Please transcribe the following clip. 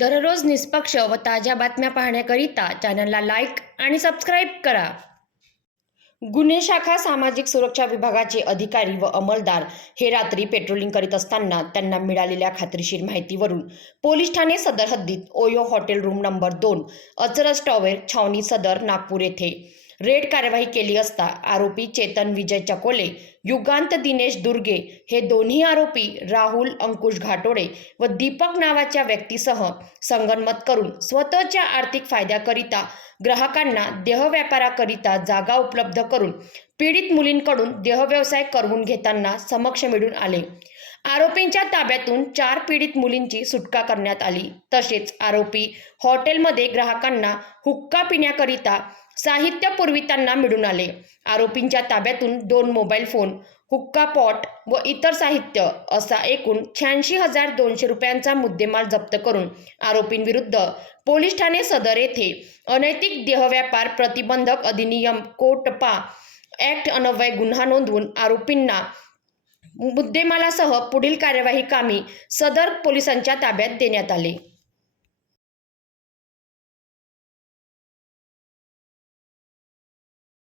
दररोज निष्पक्ष व ताज्या बातम्या पाहण्याकरिता चॅनलला लाईक आणि सबस्क्राईब करा. गुन्हे शाखा सामाजिक सुरक्षा विभागाचे अधिकारी व अंमलदार हे रात्री पेट्रोलिंग करीत असताना त्यांना मिळालेल्या खात्रीशीर माहितीवरून पोलीस ठाणे सदर हद्दीत ओयो हॉटेल रूम नंबर दोन अचरस टॉवेर छावणी सदर नागपूर येथे रेड कार्यवाही केली असता आरोपी चेतन विजय चकोले युगांत दिनेश दुर्गे हे दोन्ही आरोपी राहुल अंकुश घाटोडे व दीपक नावाच्या व्यक्तीसह संगनमत करून स्वतःच्या आर्थिक फायद्याकरिता ग्राहकांना देहव्यापाराकरिता जागा उपलब्ध करून पीडित मुलींकडून देहव्यवसाय करवून घेताना समक्ष मिळून आले. आरोपींच्या ताब्यातून चार पीडित मुलींची सुटका करण्यात आली. तसेच आरोपी हॉटेलमध्ये ग्राहकांना हुक्का पिण्याकरिता साहित्य त्यांना मिळून आले. आरोपींच्या ताब्यातून दोन मोबाईल फोन हुक्का पॉट व इतर साहित्य असा एकूण शहाऐंशी हजार दोनशे रुपयांचा मुद्देमाल जप्त करून आरोपींविरुद्ध पोलीस ठाणे सदर येथे अनैतिक देहव्यापार प्रतिबंधक अधिनियम कोटपा ॲक्ट अनवय गुन्हा नोंदवून आरोपींना मुद्देमालासह पुढील कार्यवाही कामी सदर पोलिसांच्या ताब्यात देण्यात आले.